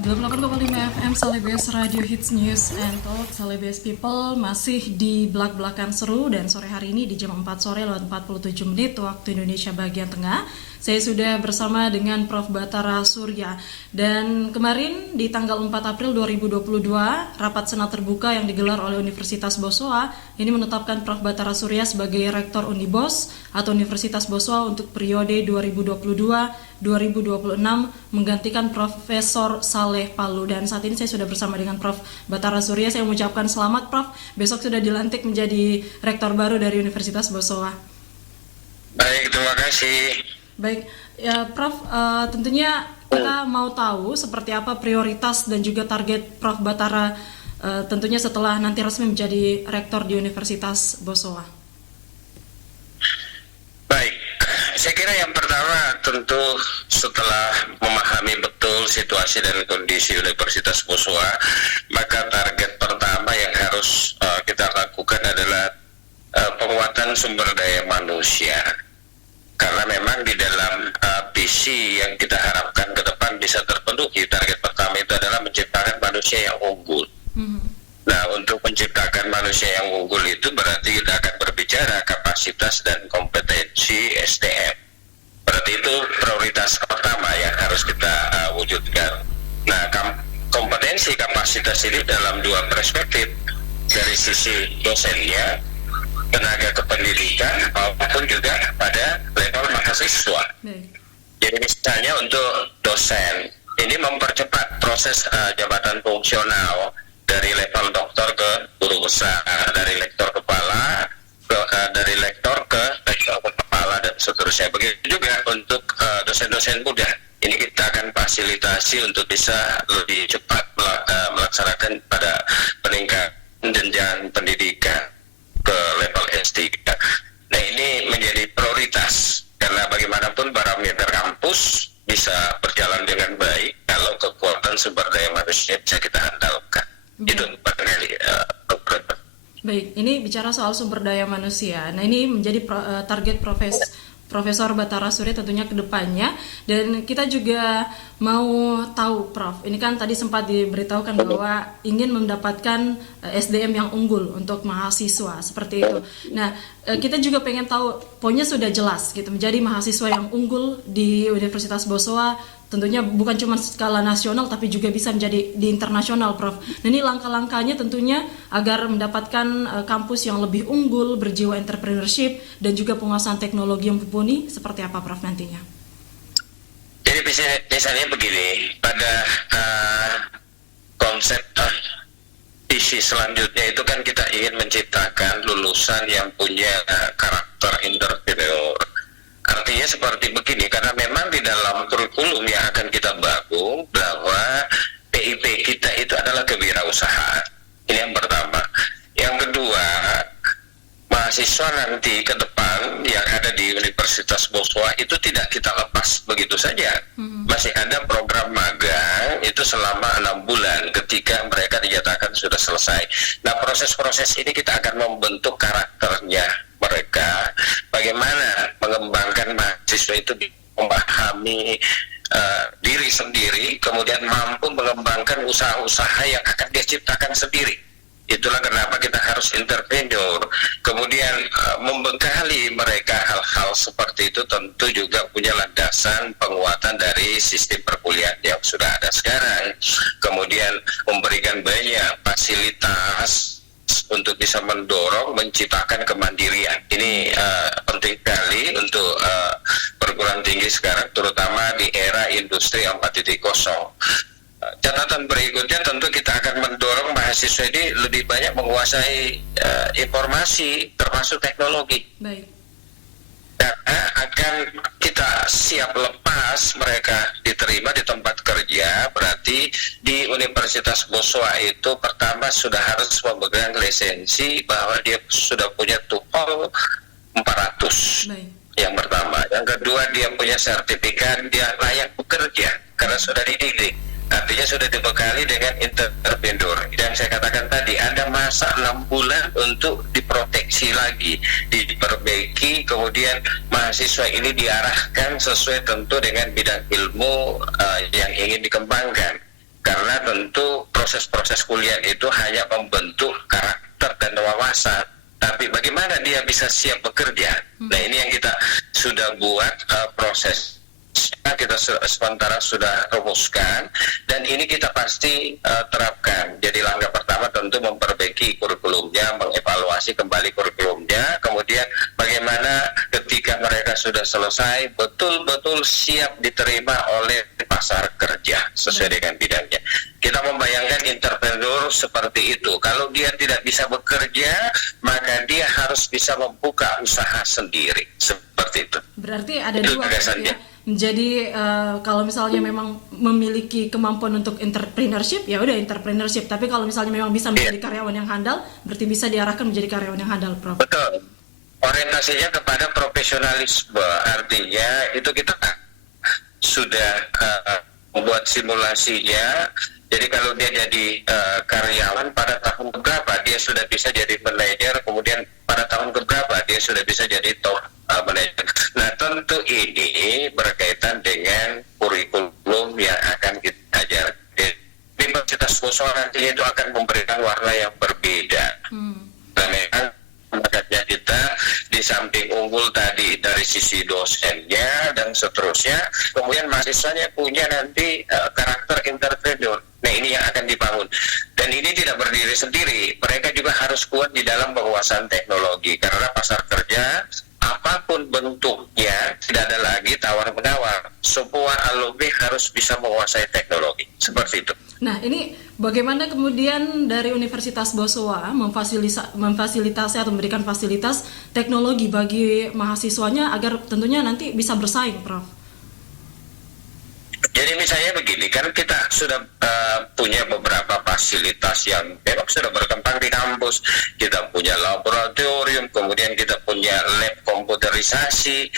88,5 FM Celebes Radio Hits News and Talk. Celebes People masih di belak-belakan seru, dan sore hari ini di jam 4 sore lewat 47 menit waktu Indonesia bagian tengah. Saya sudah bersama dengan Prof. Bathara Surya. Dan kemarin di tanggal 4 April 2022, rapat senat terbuka yang digelar oleh Universitas Boswa ini menetapkan Prof. Bathara Surya sebagai Rektor Unibos atau Universitas Boswa untuk periode 2022-2026 menggantikan Profesor Saleh Palu. Dan saat ini saya sudah bersama dengan Prof. Bathara Surya. Saya mengucapkan selamat, Prof. Besok sudah dilantik menjadi Rektor baru dari Universitas Boswa. Baik, terima kasih. Baik, ya Prof, tentunya kita mau tahu seperti apa prioritas dan juga target Prof. Bathara tentunya setelah nanti resmi menjadi Rektor di Universitas Boswa. Baik, saya kira yang pertama tentu setelah memahami betul situasi dan kondisi Universitas Boswa, maka target pertama yang harus kita lakukan adalah penguatan sumber daya manusia. Karena memang di dalam visi yang kita harapkan ke depan bisa terpenuhi, target pertama itu adalah menciptakan manusia yang unggul. Nah, untuk menciptakan manusia yang unggul itu berarti kita akan berbicara kapasitas dan kompetensi SDM. Berarti itu prioritas pertama yang harus kita wujudkan. Nah, kompetensi kapasitas ini dalam dua perspektif, dari sisi dosennya, tenaga kependidikan, maupun juga pada level mahasiswa. Jadi misalnya untuk dosen, ini mempercepat proses jabatan fungsional dari level doktor ke guru besar, dari lektor kepala, dari lektor ke lektor kepala, dan seterusnya. Begitu juga untuk dosen-dosen muda. Ini kita akan fasilitasi untuk bisa lebih cepat melaksanakan pada peningkatan jenjang pendidikan ke level S3. Nah, ini menjadi prioritas karena bagaimanapun parameter kampus bisa berjalan dengan baik kalau kekuatan sumber daya manusia bisa kita andalkan. Itu barangkali. Baik, ini bicara soal sumber daya manusia. Nah, ini menjadi target Profesor Bathara Surya tentunya ke depannya. Dan kita juga mau tahu, Prof, ini kan tadi sempat diberitahukan bahwa ingin mendapatkan SDM yang unggul untuk mahasiswa, seperti itu. Nah, kita juga pengen tahu, poinnya sudah jelas gitu, menjadi mahasiswa yang unggul di Universitas Boswa, tentunya bukan cuma skala nasional tapi juga bisa menjadi di internasional, Prof. Nah, ini langkah-langkahnya tentunya agar mendapatkan kampus yang lebih unggul, berjiwa entrepreneurship dan juga penguasaan teknologi yang mumpuni, seperti apa, Prof, nantinya? Jadi misalnya begini, pada konsep visi selanjutnya itu kan kita ingin menciptakan lulusan yang punya karakter entrepreneur. Artinya seperti begini, karena memang di dalam kurikulum yang akan kita bangun bahwa PIP kita itu adalah kewirausahaan. Ini yang pertama. Yang kedua, mahasiswa nanti ke depan yang ada di Universitas Boswa itu tidak kita lepas begitu saja. Masih ada program magang itu selama 6 bulan ketika mereka dinyatakan sudah selesai. Nah, proses-proses ini kita akan membentuk karakternya mereka, bagaimana mengembangkan mahasiswa itu memahami diri sendiri, kemudian mampu mengembangkan usaha-usaha yang akan dia ciptakan sendiri. Itulah kenapa kita harus entrepreneur. Kemudian membekali mereka hal-hal seperti itu tentu juga punya landasan penguatan dari sistem perkuliahan yang sudah ada sekarang. Kemudian memberikan banyak fasilitas untuk bisa mendorong menciptakan kemandirian. Ini penting sekali untuk perguruan tinggi sekarang, terutama di era industri 4.0. Catatan berikutnya tentu kita akan mendorong mahasiswa ini lebih banyak menguasai informasi termasuk teknologi. Baik. Karena akan kita siap lepas mereka diterima di tempat kerja, berarti di Universitas Boswa itu pertama sudah harus memegang lisensi bahwa dia sudah punya TOEFL 400. Baik. Yang pertama. Yang kedua, dia punya sertifikat, dia layak bekerja karena sudah dididik. Artinya sudah dibekali dengan entrepreneur. Dan saya katakan tadi, ada masa 6 bulan untuk diproteksi lagi, diperbaiki, kemudian mahasiswa ini diarahkan sesuai tentu dengan bidang ilmu yang ingin dikembangkan. Karena tentu proses-proses kuliah itu hanya membentuk karakter dan wawasan, tapi bagaimana dia bisa siap bekerja. Nah, ini yang kita sudah buat proses. Kita sementara sudah rumuskan, dan ini kita pasti terapkan. Jadi langkah pertama tentu memperbaiki kurikulumnya, mengevaluasi kembali kurikulumnya, kemudian bagaimana ketika mereka sudah selesai betul-betul siap diterima oleh pasar kerja sesuai dengan bidangnya. Kita membayangkan entrepreneur seperti itu. Kalau dia tidak bisa bekerja, maka dia harus bisa membuka usaha sendiri. Seperti itu. Berarti ada Itu dua gagasannya. ya. Jadi kalau misalnya memang memiliki kemampuan untuk entrepreneurship, ya udah entrepreneurship. Tapi kalau misalnya memang bisa menjadi karyawan yang handal, berarti bisa diarahkan menjadi karyawan yang handal, Prof. Betul. Orientasinya kepada profesionalisme. Artinya itu kita sudah membuat simulasinya. Jadi kalau dia jadi karyawan pada tahun keberapa dia sudah bisa jadi manajer, kemudian pada tahun keberapa dia sudah bisa jadi top manajer. Nah, tentu ini berkaitan dengan kurikulum yang akan kita ajar. Universitas Boswa nantinya itu akan memberikan warna yang berbeda. Dan memang makanya kita di samping unggul tadi dari sisi dosennya dan seterusnya, kemudian mahasiswanya punya nanti karakter entrepreneur. Nah, ini yang akan dibangun. Dan ini tidak berdiri sendiri. Mereka juga harus kuat di dalam penguasaan teknologi. Karena pasar kerja, apapun bentuknya, tidak ada lagi tawar-menawar. Semua alumni harus bisa menguasai teknologi. Seperti itu. Nah, ini bagaimana kemudian dari Universitas Boswa memfasilitasi atau memberikan fasilitas teknologi bagi mahasiswanya agar tentunya nanti bisa bersaing, Prof? Jadi misalnya begini, kan kita sudah punya beberapa fasilitas yang memang sudah berkembang di kampus. Kita punya laboratorium, kemudian kita punya lab komputerisasi,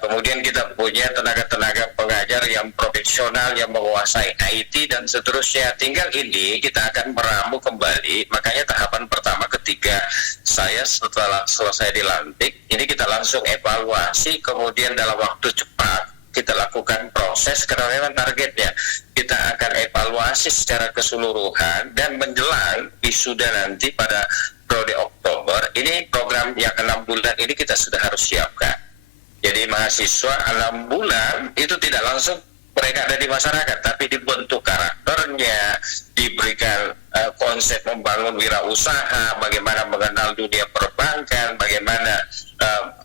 kemudian kita punya tenaga-tenaga pengajar yang profesional, yang menguasai IT dan seterusnya. Tinggal ini kita akan meramu kembali. Makanya tahapan pertama ketika saya setelah selesai dilantik, ini kita langsung evaluasi, kemudian dalam waktu cepat kita lakukan proses karena memang targetnya kita akan evaluasi secara keseluruhan dan menjelang wisuda nanti pada periode Oktober. Ini program yang 6 bulan ini kita sudah harus siapkan. Jadi mahasiswa 6 bulan itu tidak langsung mereka ada di masyarakat, tapi dibentuk karakternya, diberikan konsep membangun wirausaha, bagaimana mengenal dunia perbankan, bagaimana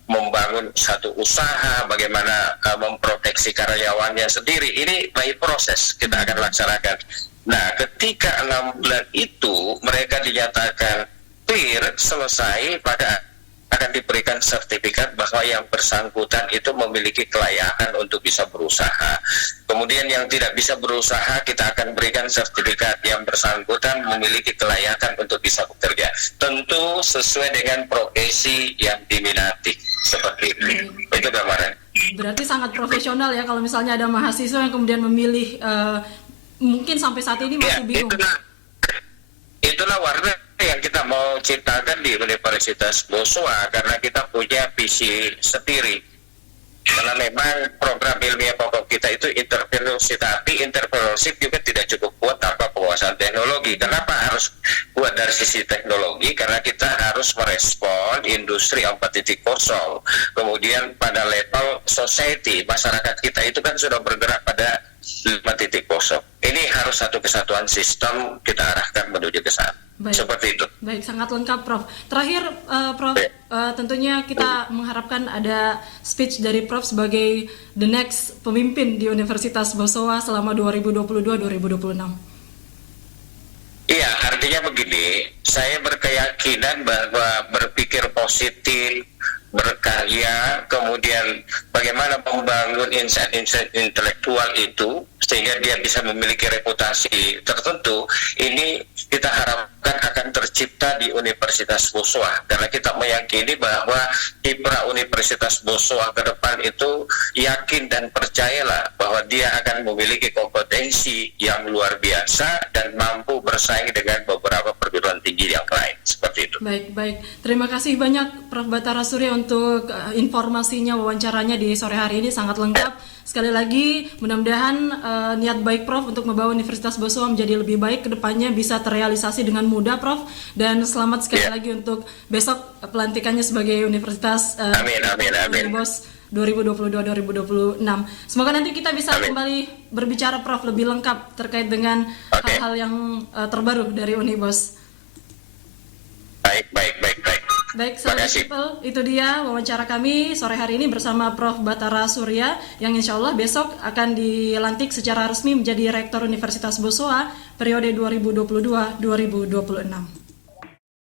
membangun satu usaha, bagaimana memproteksi karyawannya sendiri. Ini by proses kita akan laksanakan. Nah, ketika 6 bulan itu mereka dinyatakan clear, selesai, pada akan diberikan sertifikat bahwa yang bersangkutan itu memiliki kelayakan untuk bisa berusaha. Kemudian yang tidak bisa berusaha, kita akan berikan sertifikat yang bersangkutan memiliki kelayakan untuk bisa bekerja. Tentu sesuai dengan profesi yang diminati. Seperti itu. Itu gambaran. Berarti sangat profesional ya kalau misalnya ada mahasiswa yang kemudian memilih, mungkin sampai saat ini masih bingung. Itulah warna yang kita mau ciptakan di Universitas Boswa, karena kita punya visi sendiri. Karena memang program ilmiah pokok kita itu entrepreneurship, tapi entrepreneurship juga tidak cukup kuat tanpa penguasaan teknologi. Kenapa harus kuat dari sisi teknologi? Karena kita harus merespon industri 4.0. Kemudian pada level society, masyarakat kita itu kan sudah bergerak pada 5.0. Ini harus satu kesatuan sistem kita arahkan menuju ke sana. Baik. Seperti itu. Baik, sangat lengkap, Prof. Terakhir, Prof, tentunya kita mengharapkan ada speech dari Prof sebagai the next pemimpin di Universitas Boswa selama 2022-2026. Iya, artinya begini, saya berkeyakinan bahwa berpikir positif, berkarya, kemudian bagaimana membangun insight-insight intelektual itu sehingga dia bisa memiliki reputasi tertentu, ini kita harapkan akan tercipta di Universitas Boswa, karena kita meyakini bahwa kiprah Universitas Boswa ke depan itu yakin dan percayalah bahwa dia akan memiliki kompetensi yang luar biasa dan mampu bersaing dengan beberapa perguruan perguruan tinggi yang lain, seperti itu. Baik, baik. Terima kasih banyak Prof. Batara Surya untuk informasinya, wawancaranya di sore hari ini sangat lengkap. Sekali lagi, mudah-mudahan niat baik Prof untuk membawa Universitas Boswa menjadi lebih baik ke depannya bisa terrealisasi dengan mudah, Prof. Dan selamat sekali lagi untuk besok pelantikannya sebagai Universitas Amin, amin, amin. Bos 2022-2026. Semoga nanti kita bisa kembali berbicara, Prof, lebih lengkap terkait dengan hal-hal yang terbaru dari Unibos. Baik. Baik, sahabat people, itu dia wawancara kami sore hari ini bersama Prof. Batara Surya yang insya Allah besok akan dilantik secara resmi menjadi Rektor Universitas Boswa periode 2022-2026.